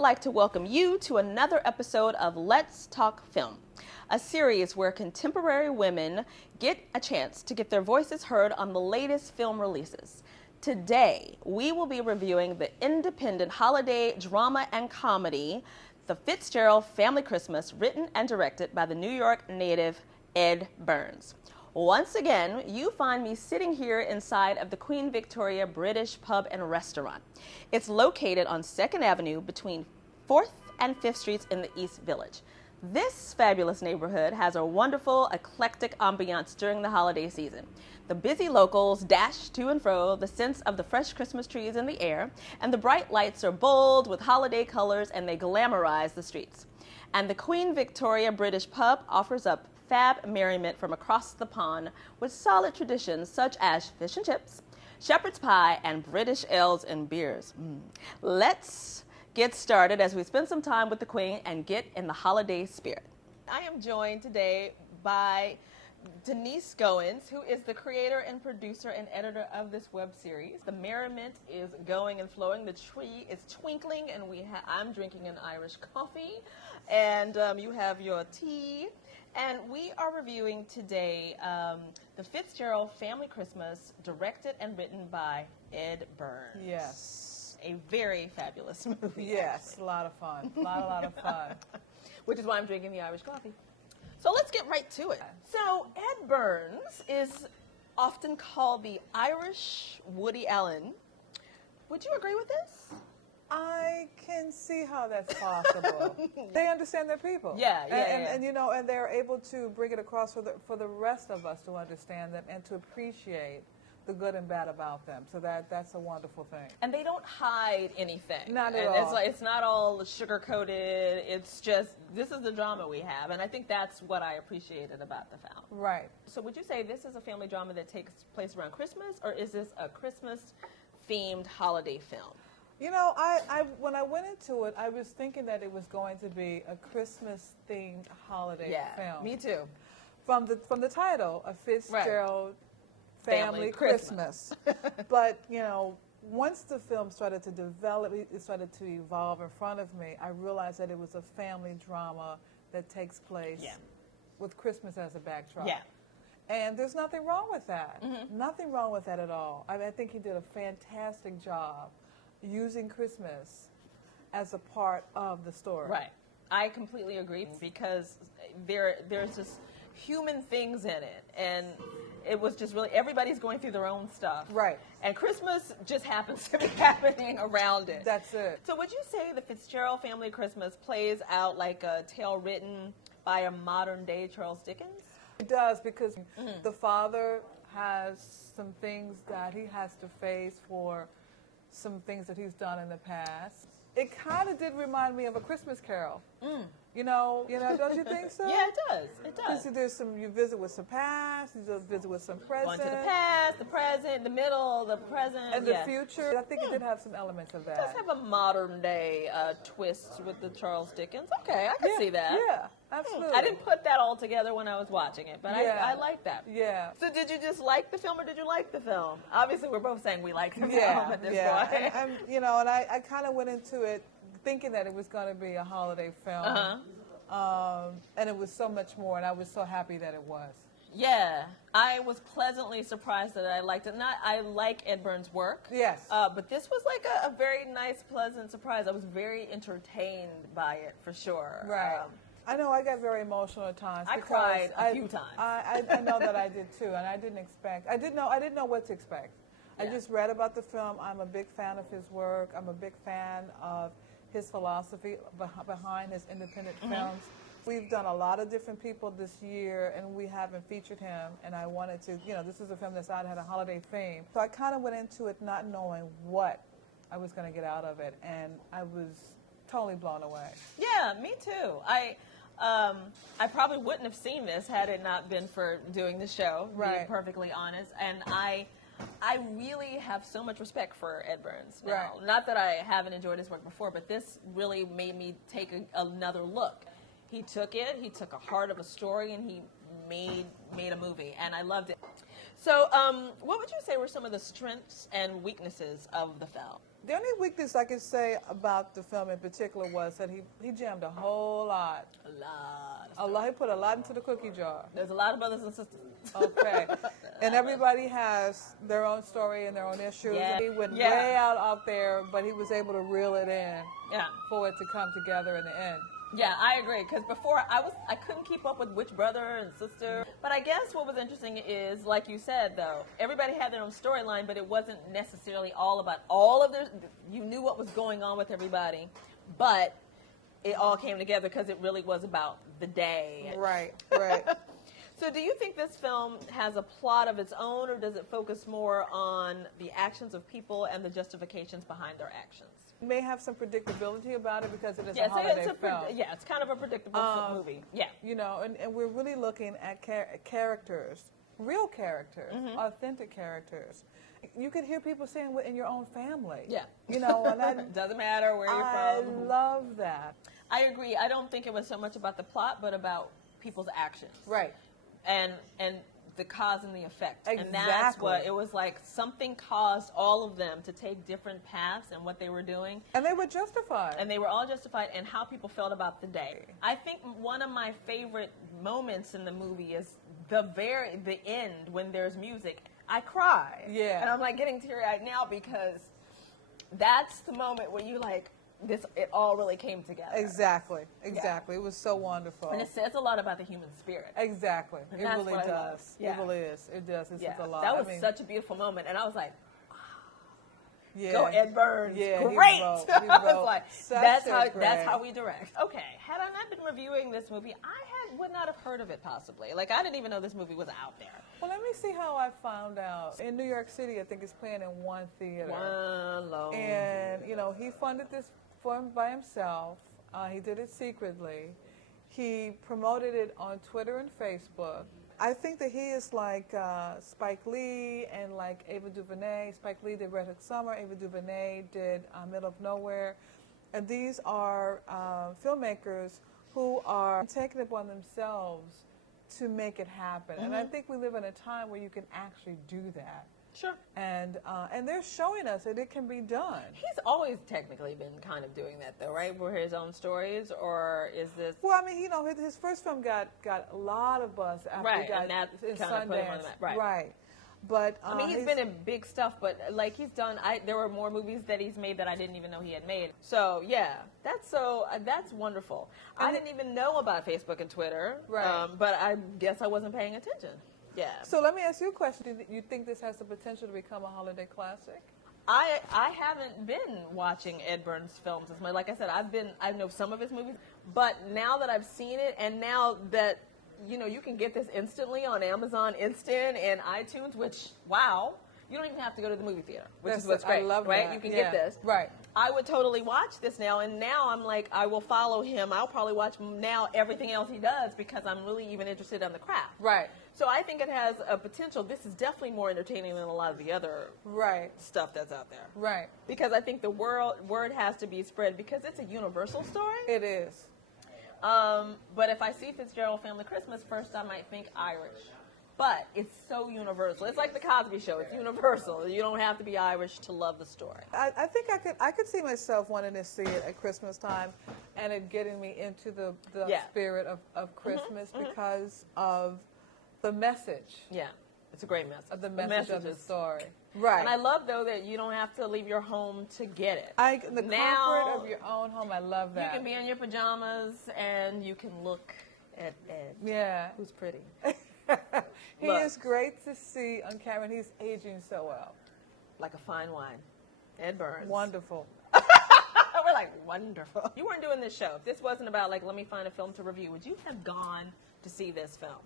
like to welcome you to another episode of Let's Talk Film, a series where contemporary women get a chance to get their voices heard on the latest film releases. Today, we will be reviewing the independent holiday drama and comedy, The Fitzgerald Family Christmas, written and directed by the New York native Ed Burns. Once again, you find me sitting here inside of the Queen Victoria British Pub and Restaurant. It's located on 2nd Avenue between 4th and 5th Streets in the East Village. This fabulous neighborhood has a wonderful, eclectic ambiance during the holiday season. The busy locals dash to and fro, the sense of the fresh Christmas trees in the air, and the bright lights are bold with holiday colors and they glamorize the streets. And the Queen Victoria British Pub offers up fab merriment from across the pond with solid traditions such as fish and chips, shepherd's pie, and British ales and beers. Let's get started as we spend some time with the Queen and get in the holiday spirit. I am joined today by Denise Goins, who is the creator and producer and editor of this web series. The merriment is going and flowing. The tree is twinkling, and I'm drinking an Irish coffee, and you have your tea. And we are reviewing today The Fitzgerald Family Christmas, directed and written by Ed Burns. Yes. A very fabulous movie. Yes, a lot of fun. A lot of fun. Which is why I'm drinking the Irish coffee. So let's get right to it. So Ed Burns is often called the Irish Woody Allen. Would you agree with this? I can see how that's possible. They understand their people. Yeah. And you know, and they're able to bring it across for the rest of us to understand them and to appreciate the good and bad about them. So that's a wonderful thing. And they don't hide anything. Not at all. It's not all sugar-coated. It's just, this is the drama we have. And I think that's what I appreciated about the film. Right. So would you say this is a family drama that takes place around Christmas, or is this a Christmas-themed holiday film? You know, I when I went into it, I was thinking that it was going to be a Christmas-themed holiday film. Me too. From the title, A Fitzgerald Family Christmas. But, you know, once the film started to develop, it started to evolve in front of me, I realized that it was a family drama that takes place with Christmas as a backdrop. Yeah. And there's nothing wrong with that. Mm-hmm. Nothing wrong with that at all. I mean, I think he did a fantastic job using Christmas as a part of the story. Right. I completely agree, because there's just human things in it, and it was just really, everybody's going through their own stuff. Right. And Christmas just happens to be happening around it. That's it. So would you say the Fitzgerald Family Christmas plays out like a tale written by a modern-day Charles Dickens? It does, because the father has some things that he has to face for some things that he's done in the past. It kind of did remind me of A Christmas Carol. You know, don't you think so? Yeah, it does. It does. There's you visit with some past, you visit with some present. Going to the past, the present, the middle, the present. And the future. I think it did have some elements of that. It does have a modern day twist with the Charles Dickens. Okay, I can see that. Yeah, absolutely. I didn't put that all together when I was watching it, but I like that. Yeah. So did you just like the film, or did you like the film? Obviously, we're both saying we like the film at this point. And you know, and I kind of went into it thinking that it was going to be a holiday film. And it was so much more, and I was so happy that it was. Yeah, I was pleasantly surprised that I liked it. I like Ed Burns' work. Yes. But this was like a very nice, pleasant surprise. I was very entertained by it, for sure. Right. I know I got very emotional at times. I cried a few times. I know that I did too, and I didn't know what to expect. I just read about the film. I'm a big fan of his work. I'm a big fan of his philosophy behind his independent films. We've done a lot of different people this year, and we haven't featured him, and I wanted to, you know, this is a film that's had a holiday theme. So I kind of went into it not knowing what I was going to get out of it, and I was totally blown away. Yeah, me too. I probably wouldn't have seen this had it not been for doing the show, to be perfectly honest, and I really have so much respect for Ed Burns now. Right. Not that I haven't enjoyed his work before, but this really made me take another look. He took a heart of a story, and he made a movie, and I loved it. So, what would you say were some of the strengths and weaknesses of the film? The only weakness I could say about the film in particular was that he jammed a whole lot. A lot. He put a lot into the cookie jar. There's a lot of brothers and sisters. Okay. And everybody has their own story and their own issues. Yeah. He went way out there, but he was able to reel it in Yeah. for it to come together in the end. Yeah, I agree. Because before I couldn't keep up with which brother and sister. But I guess what was interesting is, like you said, though, everybody had their own storyline, but it wasn't necessarily all about all of their. You knew what was going on with everybody, but it all came together because it really was about the day. Right. Right. So, do you think this film has a plot of its own, or does it focus more on the actions of people and the justifications behind their actions? It may have some predictability about it because it is a holiday film. Yeah, it's kind of a predictable movie. Yeah. You know, and we're really looking at characters, real characters, authentic characters. You could hear people saying in your own family. Yeah. You know, and that doesn't matter where you're from. I love that. I agree. I don't think it was so much about the plot, but about people's actions. Right. And the cause and the effect. Exactly. And that's what it was like. Something caused all of them to take different paths and what they were doing. And they were justified. And they were all justified, and how people felt about the day. I think one of my favorite moments in the movie is the end when there's music. I cry. Yeah. And I'm like getting teary-eyed now because that's the moment where you like, it all really came together. Exactly. Yeah. It was so wonderful. And it says a lot about the human spirit. Exactly. And it that's really what I does. love. Yeah. It really is. It does. It says a lot. That was such a beautiful moment. And I was like, yeah. go Ed Burns. Yeah, great. He wrote I was like, that's great. how we direct. Okay. Had I not been reviewing this movie, would not have heard of it possibly. Like, I didn't even know this movie was out there. Well, let me see how I found out. In New York City, I think it's playing in one theater. And, you know, he funded this film by himself. He did it secretly. He promoted it on Twitter and Facebook. I think that he is like Spike Lee and like Ava DuVernay. Spike Lee did Red Hook Summer. Ava DuVernay did Middle of Nowhere. And these are filmmakers who are taking it upon themselves to make it happen. And I think we live in a time where you can actually do that. Sure. And they're showing us that it can be done. He's always technically been kind of doing that, though, right? For his own stories, or is this? Well, I mean, you know, his first film got a lot of buzz after he got and that in kind of put him on Sundance. the map. Right. But I mean, he's been in big stuff, but like he's done. There were more movies that he's made that I didn't even know he had made. So yeah, that's wonderful. I didn't even know about Facebook and Twitter, right? But I guess I wasn't paying attention. Yeah. So let me ask you a question. Do you think this has the potential to become a holiday classic? I haven't been watching Ed Burns films as much. Like I said, I know some of his movies, but now that I've seen it, and now that you can get this instantly on Amazon Instant and iTunes, which wow, you don't even have to go to the movie theater, which is what's great. I love right? That. You can get this. Right. I would totally watch this now, and now I'm like, I will follow him. I'll probably watch now everything else he does because I'm really even interested in the craft. Right. So I think it has a potential. This is definitely more entertaining than a lot of the other stuff that's out there. Right. Because I think the word has to be spread because it's a universal story. It is. But if I see Fitzgerald Family Christmas first, I might think Irish. But it's so universal. It's like the Cosby Show. It's universal. You don't have to be Irish to love the story. I think I could see myself wanting to see it at Christmas time, and it getting me into the spirit of Christmas because of the message. Yeah, it's a great message. Of the message of the story. Right. And I love, though, that you don't have to leave your home to get it. The comfort of your own home, I love that. You can be in your pajamas, and you can look at Ed. Yeah. Who's pretty. He is great to see on camera, and he's aging so well. Like a fine wine. Ed Burns. Wonderful. We're like, wonderful. You weren't doing this show. If this wasn't about, like, let me find a film to review, would you have gone to see this film?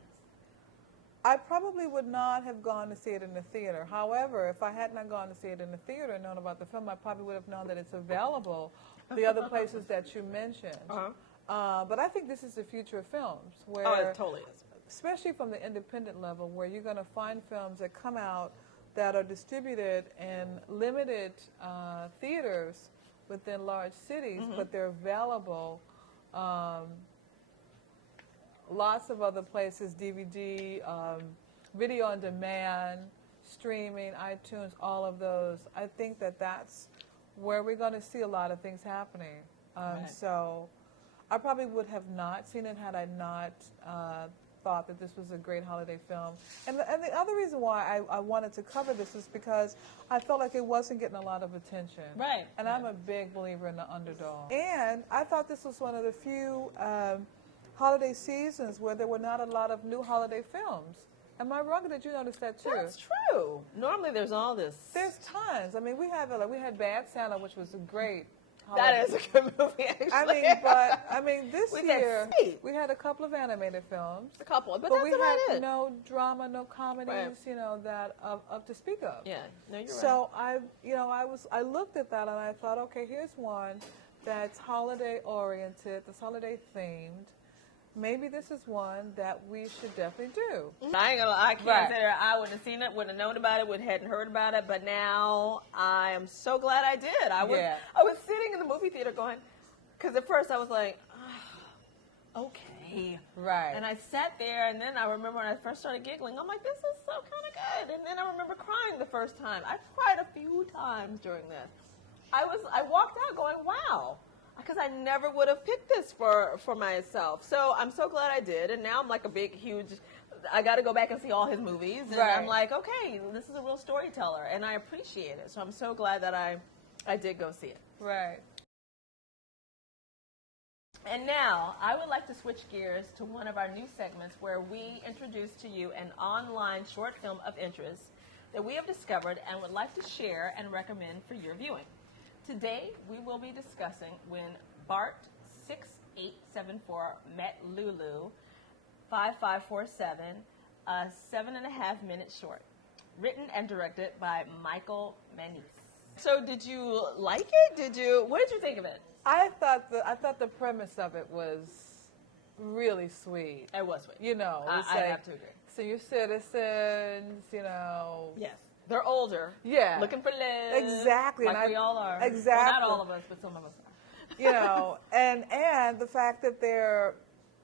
I probably would not have gone to see it in the theater. However, if I had not gone to see it in the theater and known about the film, I probably would have known that it's available the other places that you mentioned. But I think this is the future of films. Where, it totally is. Especially from the independent level, where you're going to find films that come out that are distributed in limited theaters within large cities, but they're available lots of other places, DVD, video on demand, streaming, iTunes, all of those. I think that that's where we're going to see a lot of things happening. Right. So I probably would have not seen it had I not thought that this was a great holiday film. And the other reason why I wanted to cover this is because I felt like it wasn't getting a lot of attention. Right. And I'm a big believer in the underdog. And I thought this was one of the few holiday seasons where there were not a lot of new holiday films. Am I wrong? Or did you notice that too? That's true. Normally there's all this. There's tons. I mean, we had Bad Santa, which was a great That is a good movie, actually. I mean, this year we had a couple of animated films. A couple, but we that's about had it. no drama, no comedies, Right. you know, that of to speak of. Yeah, no, you're right. So I looked at that and I thought, okay, here's one that's holiday oriented, that's holiday themed. Maybe this is one that we should definitely do. I can't Right. say that I wouldn't have seen it, wouldn't have known about it, hadn't heard about it, but now I am so glad I did. I was sitting in the movie theater going, because at first I was like, okay. Right. And I sat there, and then I remember when I first started giggling, I'm like, this is so kind of good. And then I remember crying the first time. I cried a few times during this. I walked out going, wow. Because I never would have picked this for myself. So I'm so glad I did. And now I'm like a big, huge, I got to go back and see all his movies. And Right. I'm like, okay, this is a real storyteller. And I appreciate it. So I'm so glad that I did go see it. Right. And now I would like to switch gears to one of our new segments where we introduce to you an online short film of interest that we have discovered and would like to share and recommend for your viewing. Today, we will be discussing When Bart 6874 Met Lulu 5547, a 7.5-minute short, written and directed by Michael Manise. So, did you like it? What did you think of it? I thought the premise of it was really sweet. It was sweet. You know, it's I like have to agree. senior citizens, you know. Yes. They're older. Yeah. Looking for love. Exactly. Like we all are. Exactly. Well, not all of us, but some of us are. You know, and the fact that they're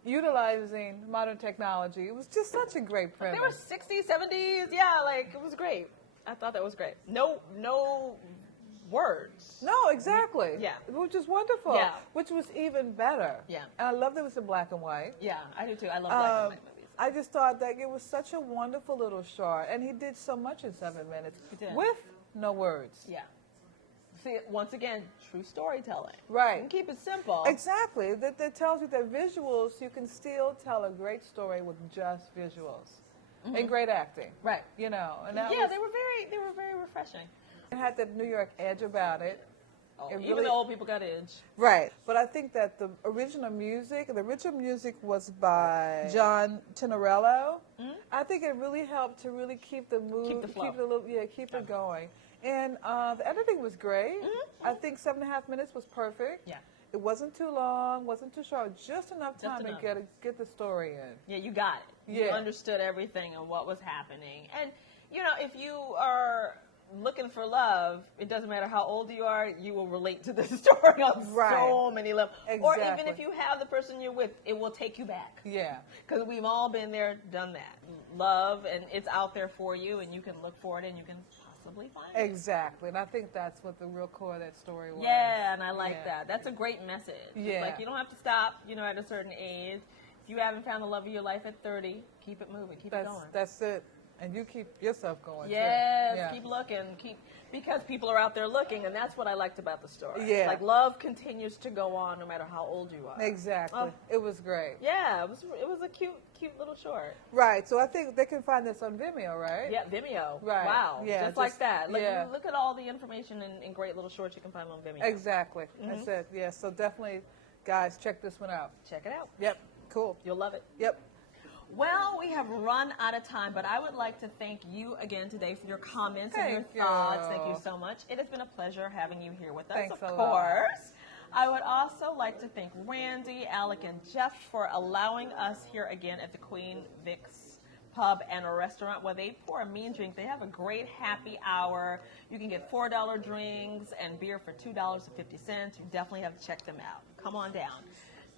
utilizing modern technology, it was just such a great premise. They were 60s, 70s. Yeah, like, it was great. I thought that was great. No words. No, exactly. Yeah. Which is wonderful. Yeah. Which was even better. Yeah. And I love that it was in black and white. Yeah, I do too. I love black and white movies. I just thought that it was such a wonderful little short, and he did so much in 7 minutes He did. with no words. Yeah. See, once again, true storytelling. Right. You can keep it simple. Exactly. That tells you that visuals, you can still tell a great story with just visuals and great acting. Right. You know, and that Yeah, was, they were very refreshing. it had that New York edge about it. Oh, It even really- the old people got edge. Right. But I think that the original music was by John Tenorello. I think it really helped to really keep the mood, Keep the flow. keep it going. And the editing was great. I think 7.5 minutes was perfect. Yeah. It wasn't too long, wasn't too short, just enough time enough. to get the story in. Yeah, you got it. You Yeah. understood everything and what was happening. And, you know, if you are looking for love, it doesn't matter how old you are, you will relate to this story on Right. so many levels. Or even Exactly. if you have the person you're with, it will take you back. Yeah. Because we've all been there, done that. Love, and it's out there for you, and you can look for it, and you can possibly find it. Exactly. And I think that's what the real core of that story was. Yeah, and I like Yeah. that. That's a great message. It's Yeah. like, you don't have to stop, you know, at a certain age. If you haven't found the love of your life at 30, keep it moving, keep it going. That's it. And you keep yourself going Yes, too. Yeah. keep looking, because people are out there looking, and that's what I liked about the story. Yeah. Like, love continues to go on no matter how old you are. Exactly. Oh. It was great. Yeah, it was a cute little short. Right. So I think they can find this on Vimeo, right? Yeah, Vimeo. Right. Wow. Yeah, just like just- that. Like, yeah. look at all the information and great little shorts you can find on Vimeo. Exactly. That's it. Yeah. So definitely, guys, check this one out. Check it out. Yep. Cool. You'll love it. Yep. Well, we have run out of time, but I would like to thank you again today for your comments and your Thank you. thoughts. Thank you so much. It has been a pleasure having you here with us, Thanks of a lot. course. I would also like to thank Randy, Alec, and Jeff for allowing us here again at the Queen Vic's Pub and a Restaurant where they pour a mean drink. They have a great happy hour. You can get $4 drinks and beer for $2.50. You definitely have to check them out. Come on down.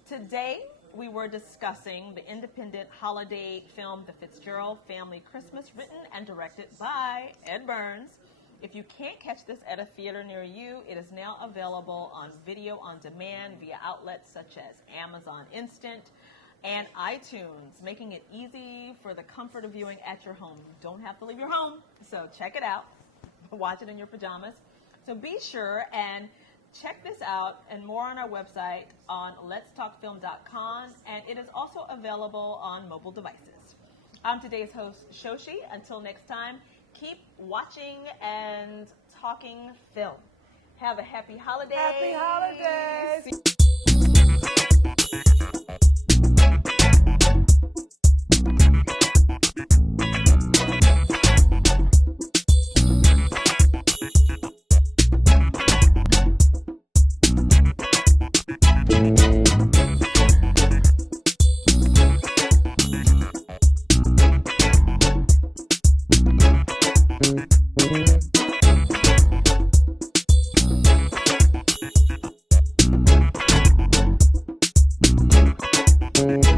Today, we were discussing the independent holiday film, The Fitzgerald Family Christmas, written and directed by Ed Burns. If you can't catch this at a theater near you, it is now available on video on demand via outlets such as Amazon Instant and iTunes, making it easy for the comfort of viewing at your home. You don't have to leave your home, so check it out. Watch it in your pajamas. So be sure and check this out and more on our website on letstalkfilm.com, and it is also available on mobile devices. I'm today's host, Shoshi. Until next time, keep watching and talking film. Have a happy holiday. Happy holidays. Thank you.